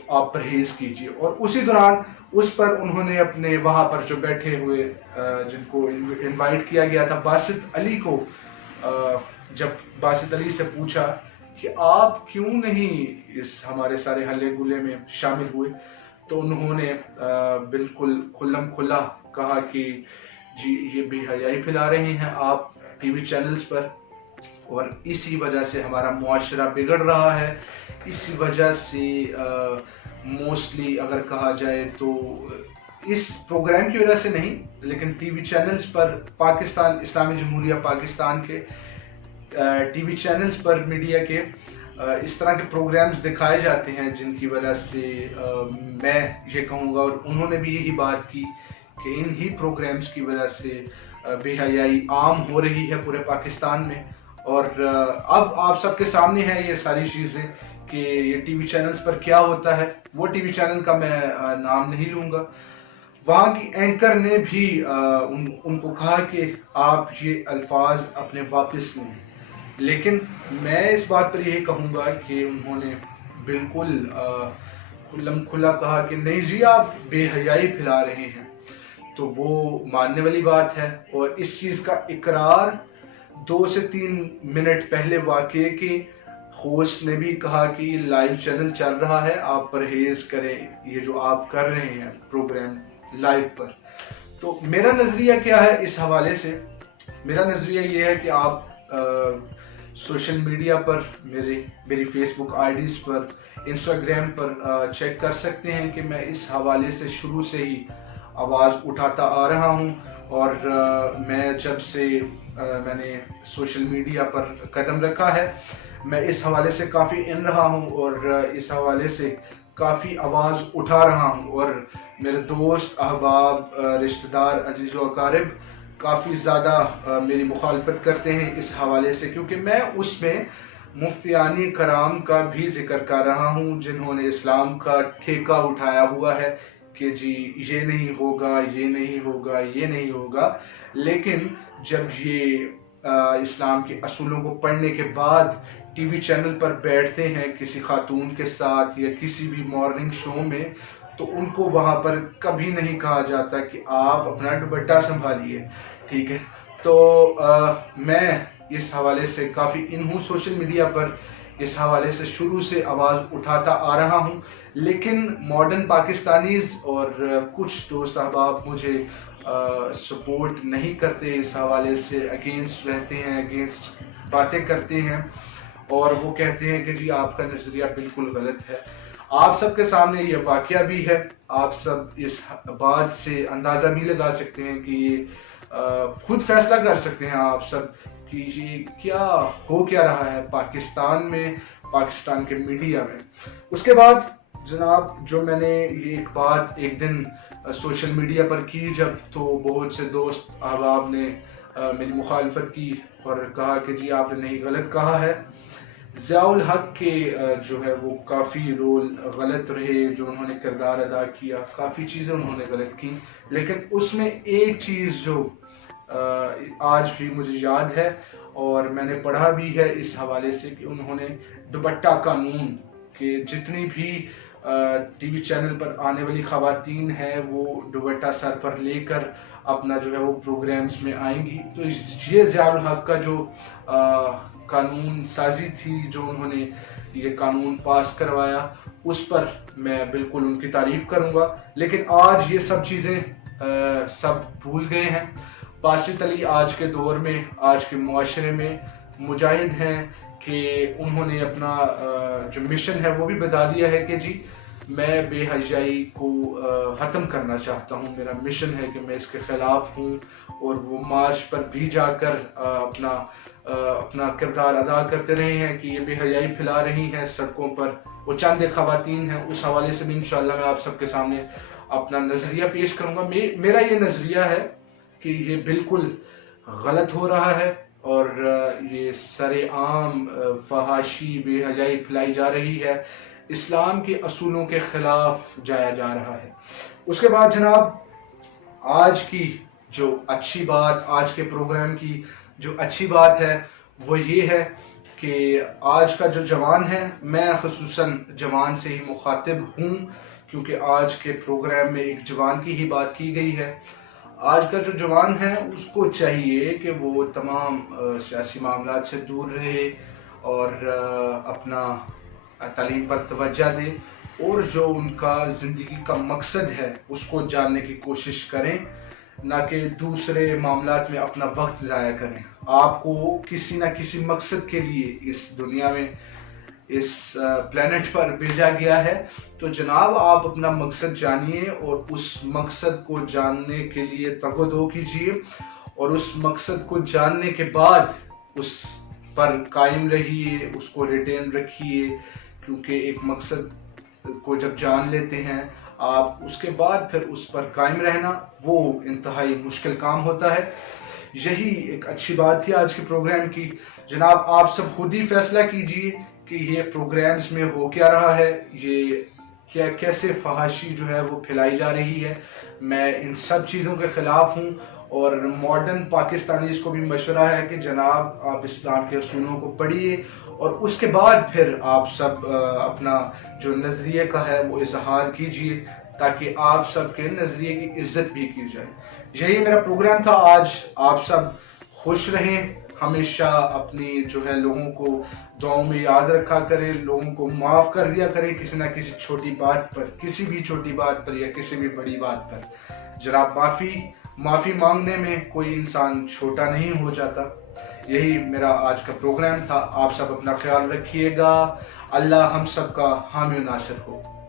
تو آپ پرہیز کیجیے. اور اسی دوران اس پر انہوں نے اپنے وہاں پر جو بیٹھے ہوئے جن کو انوائٹ کیا گیا تھا باسط علی کو، جب باسط علی سے پوچھا کہ آپ کیوں نہیں اس ہمارے سارے ہلے گلے میں شامل ہوئے، تو انہوں نے بالکل کھلم کھلا کہا کہ جی یہ بے حیائی پھیلا رہے ہیں آپ ٹی وی چینلز پر، اور اسی وجہ سے ہمارا معاشرہ بگڑ رہا ہے. اسی وجہ سے موسٹلی اگر کہا جائے تو اس پروگرام کی وجہ سے نہیں، لیکن ٹی وی چینلز پر پاکستان اسلامی جمہوریہ پاکستان کے ٹی وی چینلز پر میڈیا کے اس طرح کے پروگرامز دکھائے جاتے ہیں جن کی وجہ سے میں یہ کہوں گا، اور انہوں نے بھی یہی بات کی کہ ان ہی پروگرامز کی وجہ سے بے حیائی عام ہو رہی ہے پورے پاکستان میں. اور اب آپ سب کے سامنے ہے یہ ساری چیزیں کہ یہ ٹی وی چینلز پر کیا ہوتا ہے. وہ ٹی وی چینل کا میں نام نہیں لوں گا. وہاں کی اینکر نے بھی ان کو کہا کہ آپ یہ الفاظ اپنے واپس لیں، لیکن میں اس بات پر یہی کہوں گا کہ انہوں نے بالکل کھلم کھلا کہا کہ نہیں جی آپ بے حیائی پھیلا رہے ہیں. تو وہ ماننے والی بات ہے، اور اس چیز کا اقرار 2 سے 3 منٹ پہلے واقعے کے ہوسٹ نے بھی کہا کہ یہ لائیو چینل چل رہا ہے، آپ پرہیز کریں یہ جو آپ کر رہے ہیں پروگرام لائیو پر. تو میرا نظریہ کیا ہے اس حوالے سے؟ میرا نظریہ یہ ہے کہ آپ سوشل میڈیا پر میری فیس بک آئی ڈیز پر، انسٹاگرام پر چیک کر سکتے ہیں کہ میں اس حوالے سے شروع سے ہی آواز اٹھاتا آ رہا ہوں. اور میں جب سے میں نے سوشل میڈیا پر قدم رکھا ہے میں اس حوالے سے کافی ان رہا ہوں، اور اس حوالے سے کافی آواز اٹھا رہا ہوں. اور میرے دوست احباب رشتہ دار عزیز و اقارب کافی زیادہ میری مخالفت کرتے ہیں اس حوالے سے، کیونکہ میں اس میں مفتیان کرام کا بھی ذکر کر رہا ہوں جنہوں نے اسلام کا ٹھیکہ اٹھایا ہوا ہے کہ جی یہ نہیں ہوگا، یہ نہیں ہوگا، یہ نہیں ہوگا. لیکن جب یہ اسلام کے اصولوں کو پڑھنے کے بعد ٹی وی چینل پر بیٹھتے ہیں کسی خاتون کے ساتھ یا کسی بھی مارننگ شو میں، تو ان کو وہاں پر کبھی نہیں کہا جاتا کہ آپ اپنا دوپٹہ سنبھالیے. ٹھیک ہے، تو میں اس حوالے سے کافی ان ہوں سوشل میڈیا پر، اس حوالے سے شروع سے آواز اٹھاتا آ رہا ہوں. لیکن ماڈرن پاکستانیز اور کچھ دوست احباب مجھے سپورٹ نہیں کرتے، اس حوالے سے اگینسٹ رہتے ہیں، اگینسٹ باتیں کرتے ہیں، اور وہ کہتے ہیں کہ جی آپ کا نظریہ بالکل غلط ہے. آپ سب کے سامنے یہ واقعہ بھی ہے، آپ سب اس بات سے اندازہ بھی لگا سکتے ہیں کہ یہ خود فیصلہ کر سکتے ہیں آپ سب کہ یہ کیا ہو کیا رہا ہے پاکستان میں، پاکستان کے میڈیا میں. اس کے بعد جناب جو میں نے یہ ایک بات ایک دن سوشل میڈیا پر کی جب، تو بہت سے دوست احباب نے میری مخالفت کی اور کہا کہ جی آپ نے نہیں غلط کہا ہے. ضیاء الحق کے جو ہے وہ کافی رول غلط رہے، جو انہوں نے کردار ادا کیا، کافی چیزیں انہوں نے غلط کی، لیکن اس میں ایک چیز جو آج بھی مجھے یاد ہے اور میں نے پڑھا بھی ہے اس حوالے سے کہ انہوں نے دوپٹہ قانون کہ جتنی بھی ٹی وی چینل پر آنے والی خواتین ہیں وہ دوپٹہ سر پر لے کر اپنا جو ہے وہ پروگرامز میں آئیں گی. تو یہ ضیاء الحق کا جو قانون سازی تھی، جو انہوں نے یہ قانون پاس کروایا، اس پر میں بالکل ان کی تعریف کروں گا. لیکن آج یہ سب چیزیں سب بھول گئے ہیں. باسط علی آج کے دور میں، آج کے معاشرے میں مجاہد ہیں کہ انہوں نے اپنا جو مشن ہے وہ بھی بتا دیا ہے کہ جی میں بے حیائی کو ختم کرنا چاہتا ہوں. میرا مشن ہے کہ میں اس کے خلاف ہوں، اور وہ مارچ پر بھی جا کر اپنا کردار ادا کرتے رہے ہیں کہ یہ بے حیائی پھیلا رہی ہیں سڑکوں پر. وہ چند خواتین ہیں، اس حوالے سے بھی انشاءاللہ میں آپ سب کے سامنے اپنا نظریہ پیش کروں گا. میرا یہ نظریہ ہے کہ یہ بالکل غلط ہو رہا ہے، اور یہ سر عام فحاشی بے حیائی پھیلائی جا رہی ہے، اسلام کے اصولوں کے خلاف جایا جا رہا ہے. اس کے بعد جناب آج کی جو اچھی بات، آج کے پروگرام کی جو اچھی بات ہے وہ یہ ہے کہ آج کا جو جوان ہے، میں خصوصاً جوان سے ہی مخاطب ہوں کیونکہ آج کے پروگرام میں ایک جوان کی ہی بات کی گئی ہے۔ آج کا جو جوان ہے اس کو چاہیے کہ وہ تمام سیاسی معاملات سے دور رہے اور اپنا تعلیم پر توجہ دے اور جو ان کا زندگی کا مقصد ہے اس کو جاننے کی کوشش کریں، نہ کہ دوسرے معاملات میں اپنا وقت ضائع کریں۔ آپ کو کسی نہ کسی مقصد کے لیے اس دنیا میں، اس پلینٹ پر بھیجا گیا ہے، تو جناب آپ اپنا مقصد جانیے اور اس مقصد کو جاننے کے لیے تگ و دو کیجیے اور اس مقصد کو جاننے کے بعد اس پر قائم رہیے، اس کو ریٹین رکھیے، کیونکہ ایک مقصد کو جب جان لیتے ہیں آپ، اس کے بعد پھر اس پر قائم رہنا وہ انتہائی مشکل کام ہوتا ہے۔ یہی ایک اچھی بات تھی آج کے پروگرام کی۔ جناب آپ سب خود ہی فیصلہ کیجئے کہ یہ پروگرامز میں ہو کیا رہا ہے، یہ کیسے فحاشی جو ہے وہ پھیلائی جا رہی ہے۔ میں ان سب چیزوں کے خلاف ہوں اور ماڈرن پاکستانیز کو بھی مشورہ ہے کہ جناب آپ اسلام کے اصولوں کو پڑھیے اور اس کے بعد پھر آپ سب اپنا جو نظریے کا ہے وہ اظہار کیجئے تاکہ آپ سب کے نظریے کی عزت بھی کی جائے۔ یہی میرا پروگرام تھا آج۔ آپ سب خوش رہیں، ہمیشہ اپنی جو ہے لوگوں کو دعاؤں میں یاد رکھا کریں، لوگوں کو معاف کر دیا کریں کسی نہ کسی چھوٹی بات پر، کسی بھی چھوٹی بات پر یا کسی بھی بڑی بات پر۔ جناب معافی مانگنے میں کوئی انسان چھوٹا نہیں ہو جاتا۔ یہی میرا آج کا پروگرام تھا۔ آپ سب اپنا خیال رکھیے گا۔ اللہ ہم سب کا حامی و ناصر ہو۔